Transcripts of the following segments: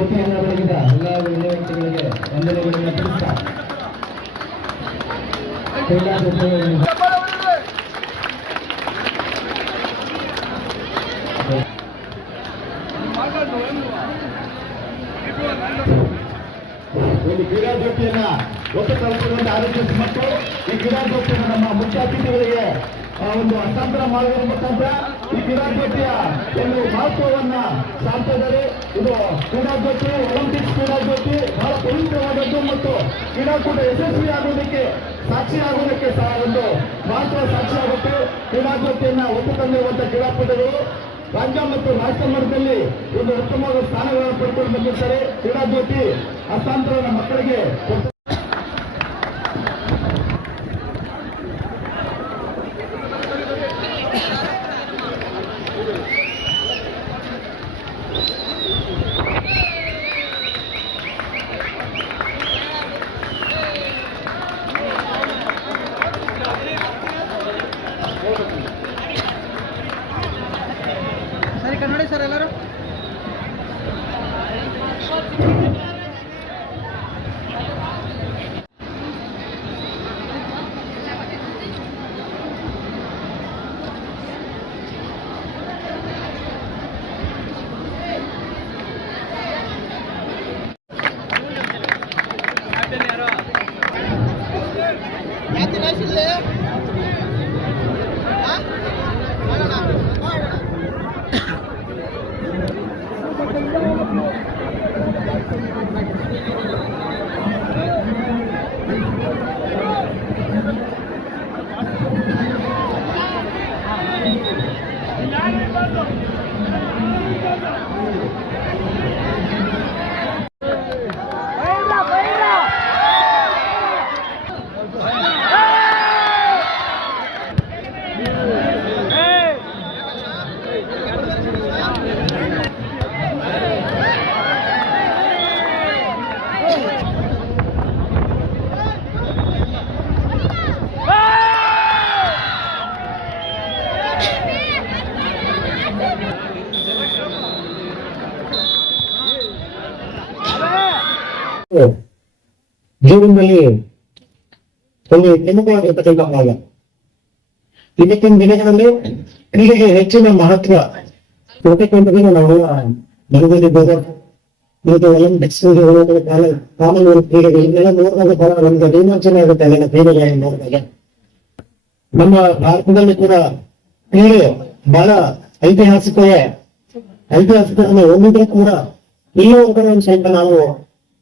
ಜ್ಯೋತಿಯನ್ನು ಬೆಳಗಿದ ಎಲ್ಲ ವಿದ್ಯಾರ್ಥಿಗಳಿಗೆ ವಂದನೆಗಳನ್ನು ತಿಳಿಸ್ತಾ ಕ್ರೀಡಾ ಜೊತೆಯನ್ನು ಒಂದು ಕ್ರೀಡಾ ಜ್ಯೋತಿಯನ್ನ ಒತ್ತು ತಲುಪುವಂತ ಆರೋಗ್ಯ ಮತ್ತು ಈ ಕ್ರೀಡಾ ನಮ್ಮ ಮುಖ್ಯ ಅತಿಥಿಗಳಿಗೆ ಒಂದು ಹಸ್ತಾಂತರ ಮಾಡುವುದರ ಮುಖಾಂತರ ಈ ಕ್ರೀಡಾ ಜ್ಯೋತಿಯ ಒಂದು ಮಹತ್ವವನ್ನ ಸಾರ್ತಾ ಇದ್ದಾರೆ. ಇದು ಕ್ರೀಡಾಜ್ಯೋತಿ ಒಲಿಂಪಿಕ್ ಒಲಿಂಪಿಕ್ಸ್ ಕ್ರೀಡಾ ಜ್ಯೋತಿ, ಬಹಳ ಪವಿತ್ರವಾದದ್ದು ಮತ್ತು ಕ್ರೀಡಾಕೂಟ ಯಶಸ್ವಿ ಆಗೋದಕ್ಕೆ ಸಾಕ್ಷಿ ಆಗುವುದಕ್ಕೆ ಸಹ ಒಂದು ಮಹತ್ವ ಸಾಕ್ಷಿ ಆಗುತ್ತೆ. ಕ್ರೀಡಾಜ್ಯೋತಿಯನ್ನ ಒತ್ತು ತಂದಿರುವಂತಹ ಕ್ರೀಡಾಪಟುಗಳು ರಾಜ್ಯ ಮತ್ತು ರಾಷ್ಟ್ರ ಮಟ್ಟದಲ್ಲಿ ಒಂದು ಉತ್ತಮವಾದ ಸ್ಥಾನಗಳನ್ನು ಪಡ್ಕೊಂಡು ಬಂದಿರ್ತಾರೆ. ಕ್ರೀಡಾಜ್ಯೋತಿ ಹಸ್ತಾಂತರ ಮಕ್ಕಳಿಗೆ ಜೀವನದಲ್ಲಿ ಒಂದು ಪ್ರಮುಖವಾಗಿರ್ತಕ್ಕಂಥ ಭಾಗ. ಇವತ್ತಿನ ದಿನಗಳಲ್ಲಿ ಕ್ರೀಡೆಗೆ ಹೆಚ್ಚಿನ ಮಹತ್ವ ಕೊಟ್ಟಕ್ಕಂಥದ್ದನ್ನು ನಾವು ಮನದಲ್ಲಿದ್ದೇವೆ. ಮತ್ತು ಒಲಿಂಪಿಕ್ಸ್ ಕಾಮನ್ವೆಲ್ತ್ ಕ್ರೀಡೆಗಳು ಇದನ್ನೆಲ್ಲ ನೋಡಿದಾಗ ಬಹಳ ನಮ್ಗೆ ರೋಮಾಂಚನ ಆಗುತ್ತೆ ಅದನ್ನ ಕ್ರೀಡೆಗಳನ್ನು ನೋಡಿದಾಗ. ನಮ್ಮ ಭಾರತದಲ್ಲಿ ಕೂಡ ಕ್ರೀಡೆ ಬಹಳ ಐತಿಹಾಸಿಕವೇ. ಐತಿಹಾಸಿಕ ಹೊಂದಿದ್ರೆ ಕೂಡ ಒಂದು ಕಡೆ ಒಂದ್ ಸ್ವಲ್ಪ ನಾವು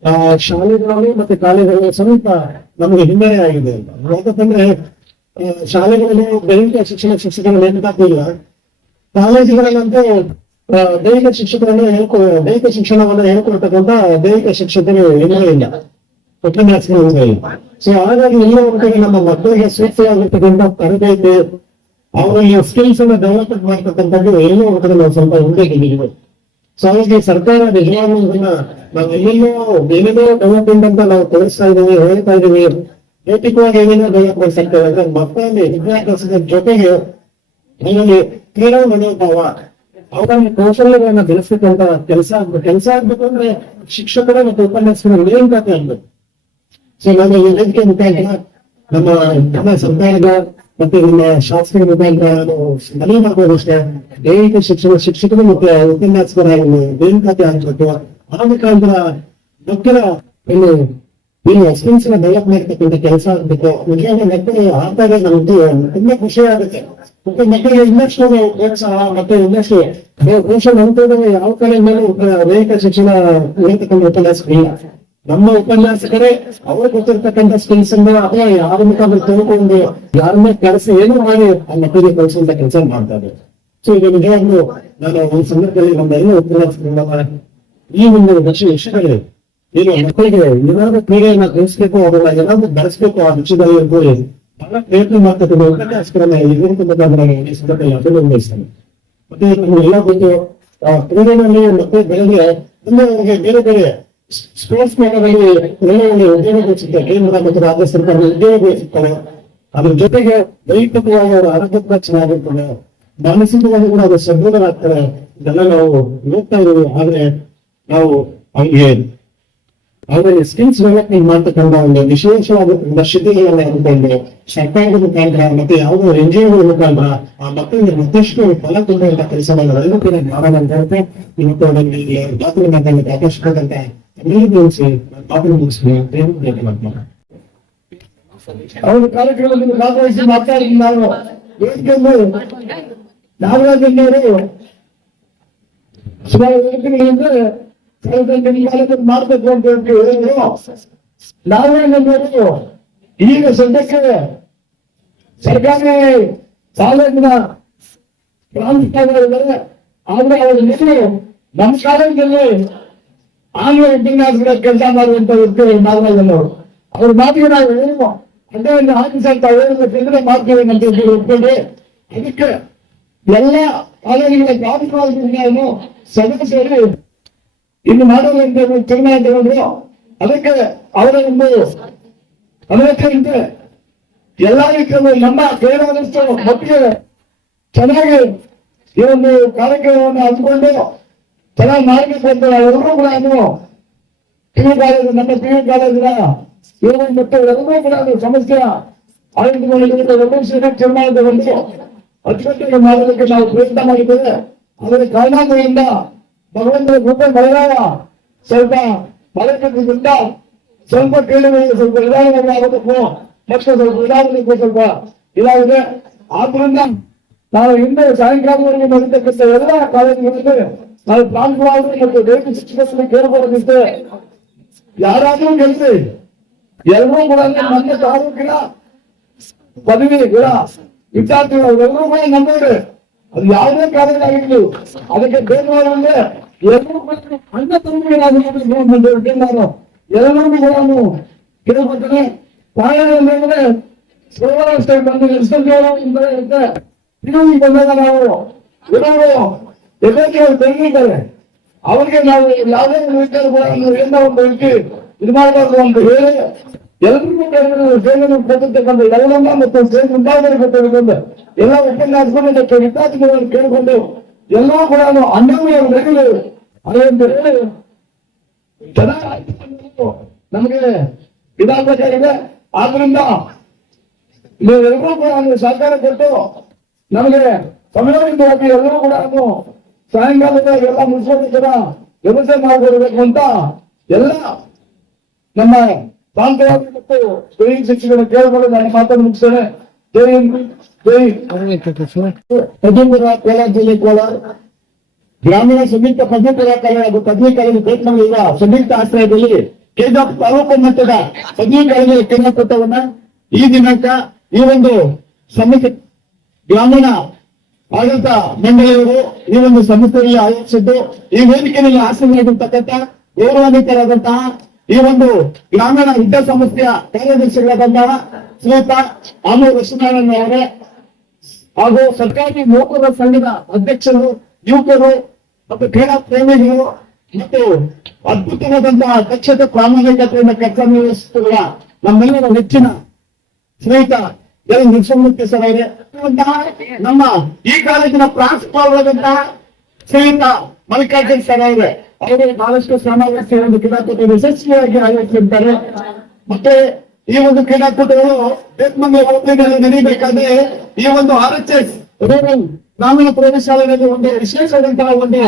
ಆ, ಶಾಲೆಗಳಲ್ಲಿ ಮತ್ತೆ ಕಾಲೇಜುಗಳಲ್ಲಿ ಸ್ವಲ್ಪ ನಮಗೆ ಹಿನ್ನಡೆ ಆಗಿದೆ ಯಾಕಂತಂದ್ರೆ ಶಾಲೆಗಳಲ್ಲಿ ದೈಹಿಕ ಶಿಕ್ಷಣ ಶಿಕ್ಷಕರ ನೇಮಕಾತಿಲ್ಲ ಕಾಲೇಜುಗಳಲ್ಲಂತೂ ದೈಹಿಕ ಶಿಕ್ಷಕರನ್ನ ಹೇಳ್ಕೊ ದೈಹಿಕ ಶಿಕ್ಷಣವನ್ನ ಹೇಳ್ಕೊಡ್ತಕ್ಕಂತ ದೈಹಿಕ ಶಿಕ್ಷಕರು ಇನ್ನೂ ಇಲ್ಲ. ಸೊ ಹಾಗಾಗಿ ಎಲ್ಲ ಒಂದು ಕಡೆ ನಮ್ಮ ಮಕ್ಕಳಿಗೆ ಸೂಕ್ತವಾಗಿರ್ತಕ್ಕಂಥ ತರಬೇತಿ ಅವರಲ್ಲಿ ಸ್ಕಿಲ್ಸ್ ಅನ್ನ ಡೆವಲಪ್ಮೆಂಟ್ ಮಾಡ್ತಕ್ಕಂಥದ್ದು ಎಲ್ಲೋ ಒಂದು ಕಡೆ ನಾವು ಸ್ವಲ್ಪ ಸೊ ಹಾಗಾಗಿ ಸರ್ಕಾರ ನಿಜವಾಗ್ಲೂ ಇದನ್ನ ನಾವು ಎಲ್ಲೆಲ್ಲೋ ಏನೇನೋ ಡೆವಲಪ್ಮೆಂಟ್ ಅಂತ ನಾವು ತೋರಿಸ್ತಾ ಇದ್ದೀವಿ ಹೇಳ್ತಾ ಇದ್ದೀವಿ. ನೈತಿಕವಾಗಿ ಏನೇನೋ ಡೆವಲಪ್ಮೆಂಟ್ ಆಗ್ತದೆ ಅಂದ್ರೆ ಮಕ್ಕಳಲ್ಲಿ, ವಿದ್ಯಾಭ್ಯಾಸದ ಜೊತೆಗೆ ಅದರಲ್ಲಿ ಕ್ರೀಡಾ ಮನೋಭಾವ, ಅವರಲ್ಲಿ ಕೌಶಲ್ಯಗಳನ್ನ ಬೆಳೆಸ್ತಕ್ಕಂತ ಕೆಲಸ ಆಗ್ಬೇಕು. ಕೆಲಸ ಆಗ್ಬೇಕು ಅಂದ್ರೆ ಶಿಕ್ಷಕರ ಮತ್ತು ಉಪನ್ಯಾಸಕರ ನೇಮಕಾತಿ ಆಗ್ಬೇಕು. ಸೊ ನಾನು ಈ ವೇದಿಕೆ ನಮ್ಮ ಸರ್ಕಾರದ ಮತ್ತೆ ನಮ್ಮ ಶಾಸ್ತ್ರೀಯ ಮಾಡ್ಬೋದು ಅಷ್ಟೇ ದೈಹಿಕ ಶಿಕ್ಷಣ ಶಿಕ್ಷಕರು ಮತ್ತೆ ಉಪನ್ಯಾಸಕರ ಬೇರೆ ನೇಮಕಾತಿ ಆಗ್ಬೇಕು ಆ ಮುಖಾಂತರ ಮಕ್ಕಳ ಒಂದು ಈ ಎಕ್ಸ್ಪೀರಿಯನ್ಸ್ ಡೆವಲಪ್ ಮಾಡಿರ್ತಕ್ಕಂಥ ಕೆಲಸ ಆಗಬೇಕು ಮುಖ್ಯವಾಗಿ ಮಕ್ಕಳು ಆದಾಗ ನಮ್ಗೆ ತುಂಬಾ ಖುಷಿ ಆಗುತ್ತೆ. ಮತ್ತೆ ಮಕ್ಕಳಿಗೆ ಇನ್ನಷ್ಟು ಪ್ರೋತ್ಸಾಹ, ಮತ್ತೆ ಇನ್ನಷ್ಟು ಬಹುಶಃ ಕಡೆ ಯಾವ ಕಡೆ ಮೇಲೂ ದೈಹಿಕ ಶಿಕ್ಷಣ ಇರತಕ್ಕಂಥ ಉಪನ್ಯಾಸಗಳಿಲ್ಲ ಇಲ್ಲ. ನಮ್ಮ ಉಪನ್ಯಾಸಕರೇ ಅವರು ಕೊಟ್ಟಿರ್ತಕ್ಕಂಥ ಸ್ಕಿಲ್ಸ್ ಅನ್ನ ಅಥವಾ ಯಾರ ಮುಖಾಂತರ ತಿಳ್ಕೊಂಡು ಯಾರನ್ನೇ ಕರೆಸಿ ಏನೋ ಮಾಡಿ ಆ ಮಕ್ಕಳಿಗೆ ಕಳಿಸುವಂತ ಕೆಲಸ ಮಾಡ್ತಾ ಇದ್ದಾರೆ. ಸೊ ಈಗ ನಿಜವಾಗ್ಲೂ ನಾನು ಒಂದು ಸಂದರ್ಭದಲ್ಲಿ ನಮ್ಮ ಎಲ್ಲ ಉಪನ್ಯಾಸಕರಿಂದ ಈ ಒಂದು ವರ್ಷ ಯಶಸ್ವಿ ಏನು ಮಕ್ಕಳಿಗೆ ಏನಾದ್ರು ಕ್ರೀಡೆಯನ್ನ ಕಲಿಸ್ಬೇಕು, ಅವರನ್ನ ಏನಾದ್ರು ಬೆಳೆಸ್ಬೇಕು ಆ ವಿಷಯದಲ್ಲಿ ಇರ್ಬೋದು ಬಹಳ ಪ್ರಯತ್ನ ಮಾಡ್ತಕ್ಕಂಥ ಉಪನ್ಯಾಸಕರನ್ನ ಬಂದಾಗ ನಾನು ಈ ಸಂದರ್ಭದಲ್ಲಿ ಅಭಿನಂದಿಸ್ತೇನೆ ಮತ್ತೆ ನಮ್ಗೆಲ್ಲ ಗೊತ್ತು, ಆ ಕ್ರೀಡೆನಲ್ಲಿ ಮಕ್ಕಳು ಬೆಳೆಗೆ ಅಂದ್ರೆ ಅವ್ರಿಗೆ ಬೇರೆ ಬೇರೆ ಸ್ಪೋರ್ಟ್ಸ್ ಮೇಳದಲ್ಲಿ ಒಳ್ಳೆ ಉದ್ಯೋಗ ಉದ್ಯೋಗಗಳು ಸಿಗ್ತವೆ ಕೇಂದ್ರ ಮತ್ತು ರಾಜ್ಯ ಸರ್ಕಾರ ಉದ್ಯೋಗಗಳು ಸಿಗ್ತವೆ ಅದ್ರ ಜೊತೆಗೆ ದೈಹಿಕವಾಗಿ ಅವರ ಆರೋಗ್ಯ ಕೂಡ ಚೆನ್ನಾಗಿರ್ತದೆ ಮಾನಸಿಕವಾಗಿ ಕೂಡ ಅವರು ಸದೃಢರಾಗ್ತಾರೆ ಇದೆಲ್ಲ ನಾವು ನೋಡ್ತಾ ಇದ್ದೀವಿ ಆದ್ರೆ ನಾವು ಅವ್ರಿಗೆ ಅವರಲ್ಲಿ ಸ್ಕಿಲ್ಸ್ ಡೆವಲಪ್ಮೆಂಟ್ ಮಾಡ್ತಕ್ಕಂಥ ಒಂದು ವಿಶೇಷವಾದ ಶಿಬಿರಗಳನ್ನ ಅನ್ಕೊಂಡು ಸರ್ಕಾರದ ಮುಖಾಂತರ ಮತ್ತೆ ಯಾವುದೋ ಎನ್ ಜಿ ಒಗಳ ಮುಖಾಂತರ ಆ ಮಕ್ಕಳಿಗೆ ಮತ್ತಷ್ಟು ಫಲ ತುಂಬ ಕೆಲಸವನ್ನು ಎಲ್ಲರೂ ಕೂಡ ಮಾಡೋಣ ಅಂತ ಹೇಳ್ತಾ ಇವತ್ತು ಅವರಲ್ಲಿ ಡಾಕ್ಟರ್ ಮಾತಾಡಲಿಕ್ಕೆ ಅವಕಾಶ ಕೊಟ್ಟಂತ ಮಾಡ್ತಾರೆ ಅವರ ಕಾರ್ಯಕ್ರಮದಲ್ಲಿ ಭಾಗವಹಿಸಿ ಮಾತಾಡಿ ನಾವು ವೇದಿಕೆಯನ್ನು ನಾಗರಾಜನವರು ಸುಮಾರು ಕಳೆದ ಕಾಲದಲ್ಲಿ ಮಾಡ್ಬೇಕು ಅಂತ ಹೇಳಿ ಹೇಳಿದ್ರು. ನಾಗರಾಜನವರು ಈಗ ಸದ್ಯಕ್ಕೆ ಸರ್ಕಾರಿ ಕಾಲೇಜಿನ ಪ್ರಾಂಶುಪಾಲರಿದ್ದಾರೆ ಆದ್ರೆ ಅವರ ಹೆಸರು ನಮ್ಮ ಆಂಗ್ಲ ಉಪನ್ಯಾಸಗಳ ಕೆಲಸ ಮಾಡುವಂತ ವ್ಯಕ್ತಿಗಳು ನಾಗರಾಜನವರು ಅವ್ರ ಮಾತಿಗೆ ನಾವು ಏನು ಅಡ್ಡವನ್ನು ಹಾಕಿಸಿ ಅಂತ ಹೇಳಿದ್ರೆ ಮಾಡ್ತೀವಿ ಅಂತ ಹೇಳಿ ಒಪ್ಕೊಂಡು ಅದಕ್ಕೆ ಎಲ್ಲ ಕಾಲೇಜುಗಳ ಪ್ರಾಂಶುಪಾಲರು ಸದಸ್ಯರು ಇನ್ನು ಮಾಡೋದು ಅಂತ ತೀರ್ಮಾನ ತಗೊಂಡ್ರು. ಅದಕ್ಕೆ ಅವರ ಒಂದು ಅನೇಕರಿಂದ ಎಲ್ಲಾ ರೀತಿಯಲ್ಲೂ ನಮ್ಮ ಕೈಲಾದಷ್ಟು ಮಕ್ಕಳು ಚೆನ್ನಾಗಿ ಈ ಒಂದು ಕಾರ್ಯಕ್ರಮವನ್ನು ಹಮ್ಮಿಕೊಂಡು ಚೆನ್ನಾಗಿ ಮಾಡಬೇಕು ಎಲ್ಲರೂ ಕೂಡ ಪಿಯು ಕಾಲೇಜು, ನಮ್ಮ ಪಿಯು ಕಾಲೇಜಿನ ಇವರು ಮತ್ತು ಎಲ್ಲರೂ ಕೂಡ ಅದು ಸಮಸ್ಯೆಯ ಆಡಳಿತಗೊಂಡಿರುವಂತಹ ಎಲ್ಲರೂ ಸೇರಿ ತೀರ್ಮಾನ ತಗೊಂಡು ಅಚ್ಚುಕಟ್ಟಾಗಿ ಮಾಡಲಿಕ್ಕೆ ನಾವು ಪ್ರಯತ್ನ ಮಾಡಿದ್ದೇವೆ. ಅದರ ಕಾರಣದಿಂದ ಭಗವಂತನ ಕೃಪೆ ಮಳೆಗಾಲ ಸ್ವಲ್ಪ ಮಳೆ ಸ್ವಲ್ಪ ಕೇಳುವ ಸ್ವಲ್ಪ ನಿಧಾನವಾಗಿ ಆಗಬೇಕು ಮತ್ತೆ ಸ್ವಲ್ಪ ನಿಧಾನಕ್ಕೆ ಸ್ವಲ್ಪ ಇದಾಗಿದೆ. ಆದ್ರಿಂದ ನಾವು ಹಿಂದೆ ಸಾಯಂಕಾಲವರೆಗೆ ಬರತಕ್ಕಂಥ ಎಲ್ಲ ಕಾಲೇಜುಗಳಲ್ಲಿ ನಾವು ಪ್ರಾಂಶುಪಾಲರು ಮತ್ತು ಡೈರಿ ಶಿಕ್ಷಕರಲ್ಲಿ ಕೇಳ್ಬೋದಿದ್ದೆ ಯಾರಾದ್ರೂ ಗೆಲ್ಸಿ. ಎಲ್ಲರೂ ಕೂಡ ನಮ್ಮ ತಾಲೂಕಿನ ಪದವಿ ಗಿಡ, ವಿದ್ಯಾರ್ಥಿಗಳು ಎಲ್ಲರೂ ಕೂಡ ನಂಬಿದ್ರೆ ಅದು ಯಾವುದೇ ಕಾರ್ಯಗಳಾಗಿರ್ಲಿ ಅದಕ್ಕೆ ಬೇರೆ ಎಲ್ಲರೂ ಅಣ್ಣ ನಾನು ಎಲ್ಲರೂ ಬಂದು ತಿರುಗಿ ಬಂದಾಗ ನಾವು ಇರೋರು ಎಲ್ಲರಿಗೆ ತಂಗಿದ್ದಾರೆ ಅವ್ರಿಗೆ ನಾವು ಯಾವುದೇ ವಿಚಾರಗಳಿಂದ ಒಂದು ರೀತಿ ಇದು ಮಾಡಬಾರ್ದು ಅಂತ ಹೇಳಿ ಎಲ್ಲರಿಗೂ ಸೇವೆಯನ್ನು ಕೊಟ್ಟಿರ್ತಕ್ಕಂಥ ಎಲ್ಲವನ್ನ ಮತ್ತು ಸೇವೆ ಮುಂದಾದರೆ ಕೊಟ್ಟಿರ್ತಕ್ಕಂಥ ಎಲ್ಲ ಉಪನ್ಯಾಸಗಳು ವಿದ್ಯಾರ್ಥಿಗಳನ್ನು ಕೇಳಿಕೊಂಡು ಎಲ್ಲವೂ ಕೂಡ ಅನ್ಯೋನ್ಯ ನಡೆಯಲು ಅದೇ ಅಂತ ಹೇಳಿ ಜನ ನಮಗೆ ಇದಾಗಬೇಕಾಗಿದೆ ಆದ್ರಿಂದ ನೀವೆಲ್ಲರೂ ಕೂಡ ಸಹಕಾರ ಕೊಟ್ಟು ನಮಗೆ ಸಮಯದಿಂದ ಎಲ್ಲರೂ ಕೂಡ ಸಾಯಂಕಾಲದ ಎಲ್ಲ ಮುಗಿಸೋದಕ್ಕಿಂತ ವ್ಯವಸ್ಥೆ ಮಾಡಿಕೊಡ್ಬೇಕು ಅಂತ ಎಲ್ಲ ನಮ್ಮ ಪ್ರಾಂತವಾಗಿ ಮತ್ತು ಸ್ವಯಂ ಶಿಕ್ಷಕರನ್ನು ಕೇಳಿಕೊಂಡು ನಾನು ಮಾತನ್ನು ಮುಗಿಸ್ತೇನೆ. ಜೈ ಜೈ ಯಜೇಂದ್ರ ಕೋಲಾರ ಜಿಲ್ಲೆ ಕೋಲಾರ ಗ್ರಾಮೀಣ ಸಂಯುಕ್ತ ಪದವಿ ಕಲಾ ಕಾಲೇಜು ಹಾಗೂ ಪದವಿ ಕಾಲೇಜು ಪ್ರಯತ್ನಗಳಿರುವ ಸಂಯುಕ್ತ ಆಶ್ರಯದಲ್ಲಿ ಕೇಂದ್ರ ತಾಲೂಕು ಮಟ್ಟದ ಪದವಿ ಕಾಲೇಜು ಕೇಂದ್ರಪಟ್ಟವನ್ನ ಈ ದಿನಾಂಕ ಈ ಒಂದು ಸಮಿತಿ ಗ್ರಾಮೀಣ ಆಡಳಿತ ಮಂಡಳಿಯವರು ಈ ಒಂದು ಸಂಸ್ಥೆಯಲ್ಲಿ ಆಯೋಜಿಸಿದ್ದು, ಈ ವೇದಿಕೆಯಲ್ಲಿ ಆಸೀನರಾಗಿರ್ತಕ್ಕಂಥ ಗೌರವಾನ್ವಿತರಾದಂತಹ ಈ ಒಂದು ಗ್ರಾಮೀಣ ವಿದ್ಯಾಸಂಸ್ಥೆಯ ಕಾರ್ಯದರ್ಶಿಗಳಾದಂತಹ ಶ್ರೀಯುತ ಆಮೂರ್ ಲಕ್ಷ್ಮೀನಾರಾಯಣ ಅವರೇ ಹಾಗೂ ಸರ್ಕಾರಿ ನೌಕರರ ಸಂಘದ ಅಧ್ಯಕ್ಷರು, ಯುವಕರು ಮತ್ತು ಕ್ರೀಡಾ ಪ್ರೇಮಿಗಳು ಮತ್ತು ಅದ್ಭುತವಾದಂತಹ ದಕ್ಷತೆ, ಪ್ರಾಮಾಣಿಕತೆಯಿಂದ ಕೆಲಸ ನಿರ್ವಹಿಸುತ್ತಿರುವ ನಮ್ಮೆಲ್ಲರ ನೆಚ್ಚಿನ ಸ್ನೇಹಿತ ನರಸಿಂಹಮೂರ್ತಿ ಸರ್ ಅವರೇ? ನಮ್ಮ ಈ ಕಾಲೇಜಿನ ಪ್ರಾಂಶುಪಾಲರಾದಂತಹ ಶ್ರೀಯುತ ಮಲ್ಲಿಕಾರ್ಜುನ್ ಸರ್ ಅವರೇ. ಅವರು ಬಹಳಷ್ಟು ಶ್ರಮವಹಿಸಿ ಒಂದು ಕ್ರೀಡಾಕೂಟ ಯಶಸ್ವಿಯಾಗಿ ಆಯೋಜಿಸಿದ್ದಾರೆ ಮತ್ತೆ ಈ ಒಂದು ಕ್ರೀಡಾಕೂಟಗಳು ಬೇತ್ಮಂಗಲ ಹೋಬಳಿನಲ್ಲಿ ನಡೀಬೇಕಾದ್ರೆ ಈ ಒಂದು ಆರ್ ಎಚ್ ಎಸ್ ಗ್ರಾಮೀಣ ಪ್ರೌಢಶಾಲೆಯಲ್ಲಿ ಒಂದು ವಿಶೇಷವಾದಂತಹ ಒಂದು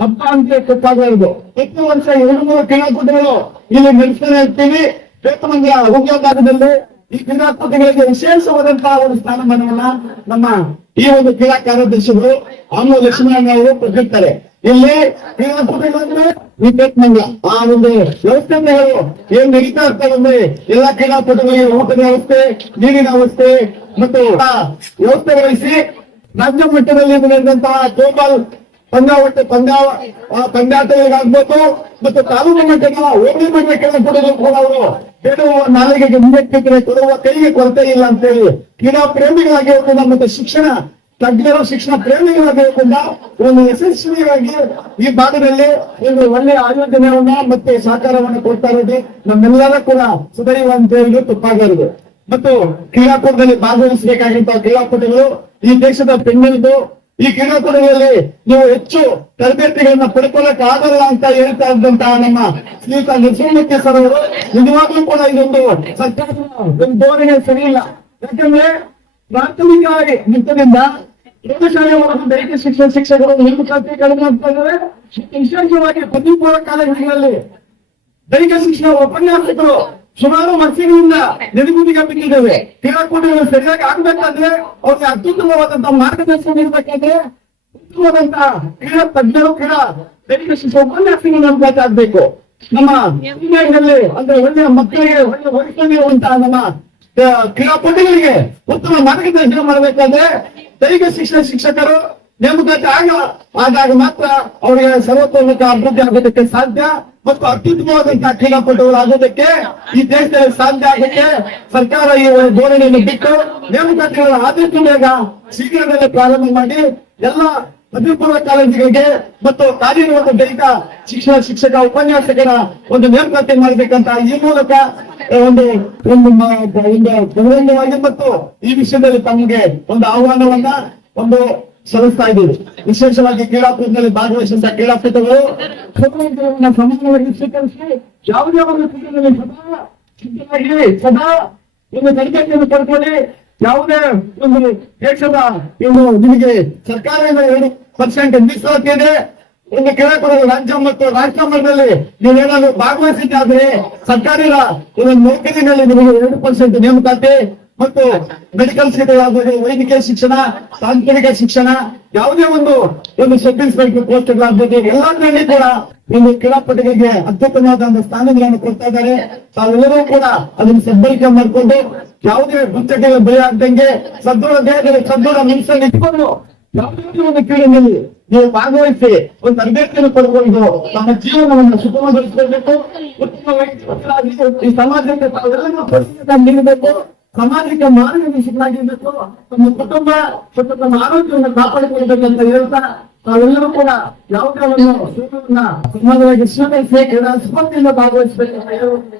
ಹಬ್ಬ ಅಂತ ಗೊತ್ತಾಗಬಾರದು ಪ್ರತಿ ವರ್ಷ ಎರಡು ಮೂರು ಕ್ರೀಡಾಕೂಟಗಳು ಇಲ್ಲಿ ನಡೆಸ್ತಾನೆ ಇರ್ತೀವಿ. ಬೇತಮಂಗಲ ಹೋಗಿಯ ಭಾಗದಲ್ಲಿ ಈ ಕ್ರೀಡಾಕೂಟಗಳಿಗೆ ವಿಶೇಷವಾದಂತಹ ಒಂದು ಸ್ಥಾನಮಾನವನ್ನ ನಮ್ಮ ಈ ಒಂದು ಕ್ರೀಡಾ ಕಾರ್ಯದರ್ಶಿಗಳು ಅಮ್ಮ ಲಕ್ಷ್ಮಣ ಅವರು ಕೊಟ್ಟಿರ್ತಾರೆ ಇಲ್ಲಿ ಬೇತಮಂಗಲ ಆ ಒಂದು ವ್ಯವಸ್ಥೆಗಳು ಏನ್ ನಡೀತಾ ಇರ್ತಾರೆ ಅಂದ್ರೆ ಎಲ್ಲಾ ಕ್ರೀಡಾಪಟುಗಳಿಗೆ ಊಟದ ವ್ಯವಸ್ಥೆ, ನೀರಿನ ವ್ಯವಸ್ಥೆ ಮತ್ತು ಆ ವ್ಯವಸ್ಥೆ ವಹಿಸಿ ರಾಜ್ಯ ಮಟ್ಟದಲ್ಲಿ ನಡೆದಂತಹ ಗ್ಲೋಬಲ್ ಪಂದ್ಯಾವಟ ಪಂದ್ಯಾವ, ಆ ಪಂದ್ಯಾಟಗಳಾಗ್ಬೇಕು ಮತ್ತು ತಾಲೂಕು ಮಟ್ಟದ ಹೋಬಳಿ ಮಟ್ಟಕ್ಕೆ ಕೊಡೋದು ಕೂಡ ಅವರು ಬೇಡುವ ನಾಲಿಗೆಗೆ ಮುಂದೆ ಕೊಡುವ ಕೈಗೆ ಕೊರತೆ ಇಲ್ಲ ಅಂತೇಳಿ ಕ್ರೀಡಾ ಪ್ರೇಮಿಗಳಾಗಿರೋದ್ರಿಂದ ಮತ್ತೆ ಶಿಕ್ಷಣ ತಜ್ಞರು ಶಿಕ್ಷಣ ಪ್ರೇಮಿಗಳಾಗಿರೋದ್ರಿಂದ ಒಂದು ಯಶಸ್ವಿಯಾಗಿ ಈ ಭಾಗದಲ್ಲಿ ಒಂದು ಒಳ್ಳೆಯ ಆಯೋಜನೆಯನ್ನ ಮತ್ತೆ ಸಹಕಾರವನ್ನು ಕೊಡ್ತಾ ಇರೋದು. ನಮ್ಮೆಲ್ಲರ ಕೂಡ ಸುಧಾರಿವ ಅಂತ ಹೇಳಿದ್ರು ತಪ್ಪಾಗരുದು ಮತ್ತು ಕ್ರೀಡಾಕೂಟದಲ್ಲಿ ಭಾಗವಹಿಸಬೇಕಾಗಿರುವಂತಹ ಕ್ರೀಡಾಕೂಟಗಳು ಈ ದೇಶದ ಬೆನ್ನೆಲುಬು ಈ ಕ್ರೀಡಾಕೂಟಗಳಲ್ಲಿ ನೀವು ಹೆಚ್ಚು ತರಬೇತಿಗಳನ್ನ ಪಡ್ಕೊಳ್ಳಕ್ ಆಗಲ್ಲ ಅಂತ ಹೇಳ್ತಾ ಇದ್ದಂತಹ ನಮ್ಮ ಶ್ರೀಯುತ ನರಸಿಂಹಕ್ಕೆ ಸರ್ ಅವರು, ನಿಜವಾಗ್ಲೂ ಕೂಡ ಇದೊಂದು ಸರ್ಕಾರದ ಧೋರಣೆ ಸರಿ ಇಲ್ಲ. ಯಾಕಂದ್ರೆ ಪ್ರಾಥಮಿಕವಾಗಿ ನಿಂತದಿಂದ ಪ್ರೌಢಶಾಲೆವರೆಗೂ ದೈಹಿಕ ಶಿಕ್ಷಣ ಶಿಕ್ಷಕರು ನೇಮಕಾತಿ ಕಡಿಮೆ ಇದ್ದಾರೆ ವಿಶೇಷವಾಗಿ ಪದವಿ ಪೂರ್ವ ಕಾಲೇಜುಗಳಲ್ಲಿ ದೈಹಿಕ ಶಿಕ್ಷಣ ಉಪನ್ಯಾಸಕರು ಸುಮಾರು ವರ್ಷಗಳಿಂದ ನೆನಗುದಿಗೆ ಬಿಟ್ಟಿದ್ದೇವೆ. ಕ್ರೀಡಾಕೂಟಗಳು ಸರಿಯಾಗಿ ಆಗ್ಬೇಕಾದ್ರೆ ಅವ್ರಿಗೆ ಅತ್ಯುತ್ತಮವಾದಂತಹ ಮಾರ್ಗದರ್ಶನ ಇರ್ಬೇಕಾದ್ರೆ ಉತ್ತಮವಾದಂತಹ ಕ್ರೀಡಾ ತಜ್ಞರು ದೈಹಿಕ ಶಿಕ್ಷಣ ಉಪನ್ಯಾಸಗಳು ನಮ್ಗಾಗಬೇಕು ನಮ್ಮ ಇಂಡಿಯಾದಲ್ಲಿ ಅಂದ್ರೆ ಒಳ್ಳೆಯ ಮಕ್ಕಳಿಗೆ, ಒಳ್ಳೆ ವಯಸ್ಸಲ್ಲಿರುವಂತಹ ನಮ್ಮ ಕ್ರೀಡಾಪಟುಗಳಿಗೆ ಉತ್ತಮ ಮಾರ್ಗದರ್ಶನ ಮಾಡಬೇಕಾದ್ರೆ ದೈಹಿಕ ಶಿಕ್ಷಣ ಶಿಕ್ಷಕರು ನೇಮಕಾತಿ ಆಗ, ಆದಾಗ ಮಾತ್ರ ಅವರಿಗೆ ಸರ್ವತೋಮುಖ ಅಭಿವೃದ್ಧಿ ಆಗೋದಕ್ಕೆ ಸಾಧ್ಯ. ಮತ್ತು ಅತ್ಯುತ್ತಮವಾದಂತಹ ಕ್ರೀಡಾಪಟುಗಳು ಆಗೋದಕ್ಕೆ ಈ ದೇಶದಲ್ಲಿ ಸಾಧ್ಯ ಆಗಕ್ಕೆ ಸರ್ಕಾರ ಈ ಒಂದು ಧೋರಣೆಯನ್ನು ಬಿಟ್ಟು ನೇಮಕಾತಿಗಳ ಆದಷ್ಟು ಬೇಗ ಶೀಘ್ರದಲ್ಲೇ ಪ್ರಾರಂಭ ಮಾಡಿ ಎಲ್ಲ ಪದವಿಪೂರ್ವ ಕಾಲೇಜುಗಳಿಗೆ ಮತ್ತು ಕಾರ್ಯನಿರ್ವಹಣ ದಲಿತ ಶಿಕ್ಷಣ ಶಿಕ್ಷಕ ಉಪನ್ಯಾಸಕರ ಒಂದು ನೇಮಕಾತಿ ಮಾಡಬೇಕಂತ ಈ ಮೂಲಕ ಒಂದು ಒಂದು ಒಂದು ಬಹಿರಂಗವಾಗಿ ಮತ್ತು ಈ ವಿಷಯದಲ್ಲಿ ತಮಗೆ ಒಂದು ಆಹ್ವಾನವನ್ನ, ಒಂದು ಸಲ್ಲಿಸ್ತಾ ಇದ್ದೀವಿ ವಿಶೇಷವಾಗಿ ಕ್ರೀಡಾಕೂಟದಲ್ಲಿ ಭಾಗವಹಿಸಿದ ಕ್ರೀಡಾಪಟುಗಳು ಸಮಾನವಾಗಿ ಸ್ವೀಕರಿಸಿ, ಯಾವುದೇ ಒಂದು ಕ್ರೀಡೆಯಲ್ಲಿ ಸದಾ ಸಿದ್ಧರಾಗಿ ಸದಾ ಒಂದು ತರಬೇತಿಯನ್ನು ಪಡ್ಕೊಳ್ಳಿ. ಯಾವುದೇ ಒಂದು ದೇಶದ ಇನ್ನು ನಿಮಗೆ ಸರ್ಕಾರದಿಂದ ಎರಡು ಪರ್ಸೆಂಟ್ ಮೀಸಲಾತಿ ಇದೆ, ಒಂದು ಕ್ರೀಡಾಕೂಟ ರಾಜ್ಯ ಮತ್ತು ರಾಷ್ಟ್ರ ಮಟ್ಟದಲ್ಲಿ ನೀವೇನಾದ್ರು ಭಾಗವಹಿಸಿದ್ದಾದ್ರೆ ಸರ್ಕಾರದ ಒಂದು ನೌಕರಿನಲ್ಲಿ ನಿಮಗೆ ಎರಡು ಪರ್ಸೆಂಟ್ ನೇಮಕಾತಿ ಮತ್ತು ಮೆಡಿಕಲ್ ಸೀಟುಗಳಾಗಬಹುದು ವೈದ್ಯಕೀಯ ಶಿಕ್ಷಣ, ತಾಂತ್ರಿಕ ಶಿಕ್ಷಣ, ಯಾವುದೇ ಒಂದು ಒಂದು ಸಬ್ ಇನ್ಸ್ಪೆಕ್ಟರ್ ಪೋಸ್ಟ್ಗಳಾಗ್ಬೋದು ಎಲ್ಲದರಲ್ಲಿ ಕೂಡ ಇಲ್ಲಿ ಕ್ರೀಡಾಪಟುಗಳಿಗೆ ಅತ್ಯುತ್ತಮವಾದ ಒಂದು ಸ್ಥಾನಗಳನ್ನು ಕೊಡ್ತಾ ಇದ್ದಾರೆ. ತಾವೆಲ್ಲರೂ ಕೂಡ ಅದನ್ನು ಸದ್ಬಳಕೆ ಮಾಡಿಕೊಂಡು ಯಾವುದೇ ಗುಚ್ಚಟೆಗೆ ಬೆಳೆ ಆಗ್ದಂಗೆ ಸದೃಢ ದೇಹದಲ್ಲಿ ಸದೃಢ ಮನಸ್ಸನ್ನು ಇಟ್ಕೊಂಡು ಯಾವುದೇ ಒಂದು ಕ್ರೀಡೆಯಲ್ಲಿ ನೀವು ಭಾಗವಹಿಸಿ ಒಂದು ತರಬೇತಿಯನ್ನು ಪಡ್ಕೊಂಡು ತಮ್ಮ ಜೀವನವನ್ನು ಸುಗಮಗೊಳಿಸಬೇಕು ಉತ್ತಮವಾಗಿ ಈ ಸಮಾಜಕ್ಕೆ ತಾವೆಲ್ಲರೂ ನೀಡಬೇಕು. ಸಮಾಜಕ್ಕೆ ಮಾರ್ಗದರ್ಶಕರಾಗಿರ್ಬೇಕು ತಮ್ಮ ಕುಟುಂಬ ಮತ್ತು ತಮ್ಮ ಆರೋಗ್ಯವನ್ನು ಕಾಪಾಡಿಕೊಳ್ಳಬೇಕಂತ ಹೇಳ್ತಾ ತಾವೆಲ್ಲರೂ ಕೂಡ ಯಾವ ಸೂತ್ರವನ್ನ ಸಮಾಜವಾಗಿ ಶ್ರಮಿಸಿ ಸ್ಪರ್ಧೆಯಿಂದ ಭಾಗವಹಿಸಬೇಕು ಅಂತ ಹೇಳುವಂತ.